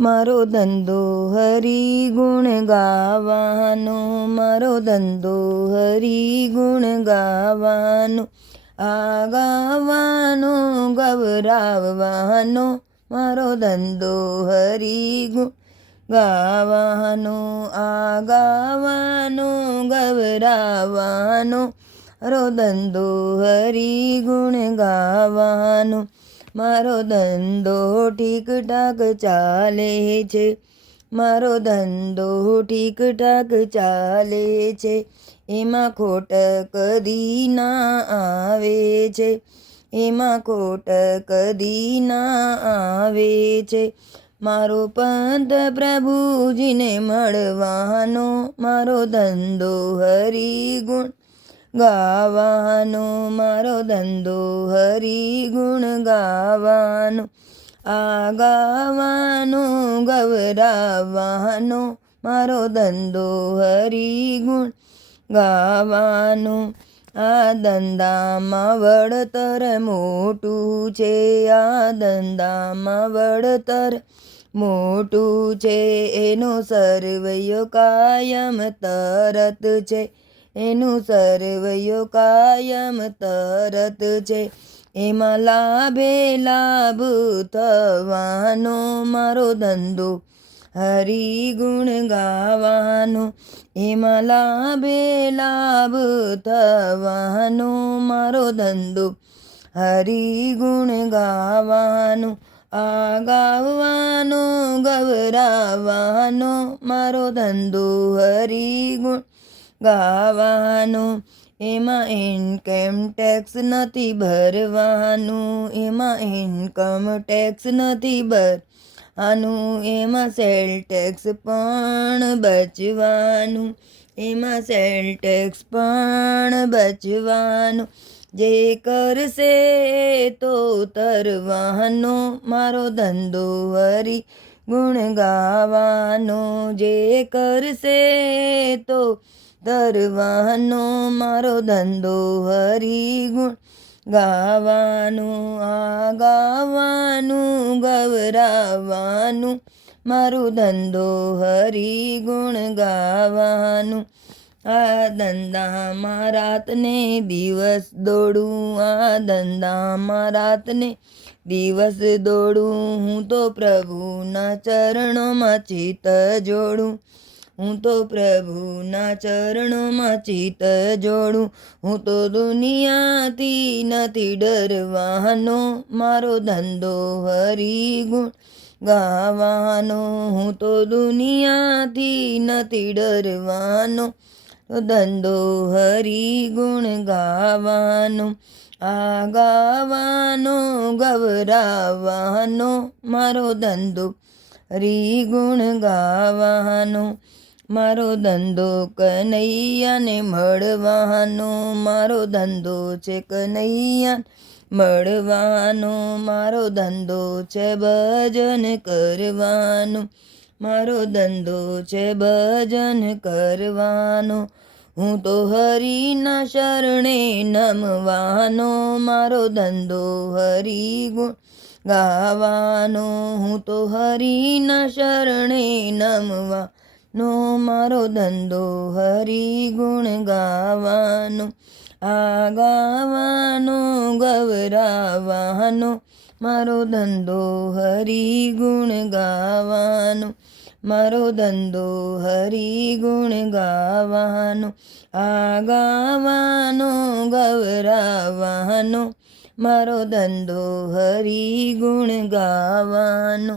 મારો ધંધો હરી ગુણ ગાવાનો, મારો ધંધો હરી ગુણ ગાવાનો, આ ગાવાનો ગવરાવવાનો મારો ધંધો હરી ગુણ ગાવાનો, આ ગાવાનો ગવરાવાનો મારો ધંધો હરી ગુણ ગાવાનો મારો ધંધો ઠીક ઠાક ચાલે છે. મારો ધંધો ઠીક ઠાક ચાલે છે. એમાં ખોટ કદી ના આવે છે. એમાં ખોટ કદી ના આવે છે. મારો પંથ પ્રભુજીને મળવાનો, મારો ધંધો હરી ગુણ ગાવાનો, મારો ધંધો હરી ગુણ ગાવાનો. આ ગાવાનો ગવરાવાનો મારો ધંધો હરી ગુણ ગાવાનો. આ ધંધામાં વળતર મોટું છે, આ ધંધામાં વળતર મોટું છે. એનો સર્વયો કાયમ તરત છે. એનું સર્વયો કાયમ તરત છે. એમાં લાભે લાભ થવાનો મારો ધંધો હરી ગુણ ગાવાનો. એમાં લાભે લાભ થવાનો મારો ધંધો હરી ગુણ ગાવાનો. આ ગાવાનો ગવરાવાનો મારો ધંધો હરી ગુણ ગાવાનો. એમાં ઇન્કમ ટેક્સ નથી ભરવાનું. એમાં ઇન્કમ ટેક્સ નથી ભર આનું એમાં સેલ ટેક્સ પણ બચવાનું. એમાં સેલ ટેક્સ પણ બચવાનું. જે કરશે તો તરવાનો મારો ધંધો હરી ગુણ ગાવાનો જે કરશે તો તરવાનો મારો ધંધો હરી ગુણ ગાવાનું આ ગાવાનું ગવરાવાનું મારું ધંધો હરી ગુણ ગાવાનું. આ ધંધામાં રાતને દિવસ દોડું, આ ધંધામાં રાતને દિવસ દોડું. હું તો પ્રભુના ચરણોમાં ચિત્ત જોડું. હું તો પ્રભુના ચરણોમાં ચિત્ત જોડું. હું તો દુનિયાથી નથી ડરવાનો. મારો ધંધો હરી ગુણ ગાવાનો. હું તો દુનિયાથી નથી ડરવાનો. ધંધો હરી ગુણ ગાવાનો. આ ગાવાનો ગવરાવાનો મારો ધંધો હરી ગુણ ગાવાનો. મારો ધંધો કનૈયાને મળવાનો, મારો ધંધો છે કનૈયા મળવાનો, મારો ધંધો છે ભજન કરવાનો, મારો ધંધો છે ભજન કરવાનો, હું તો હરિના શરણે નમવાનો, મારો ધંધો હરિ ગુણ ગાવાનો, હું તો હરિના શરણે નમવા નો મારો ધંધો હરી ગુણ ગાવાનો, આ ગાવાનો ગવરાવાનો. મારો ધંધો હરી ગુણ ગાવાનો, મારો ધંધો હરી ગુણ ગાવાનો. આ ગાવાનો ગવરાવાનો, મારો ધંધો હરી ગુણ ગાવાનો.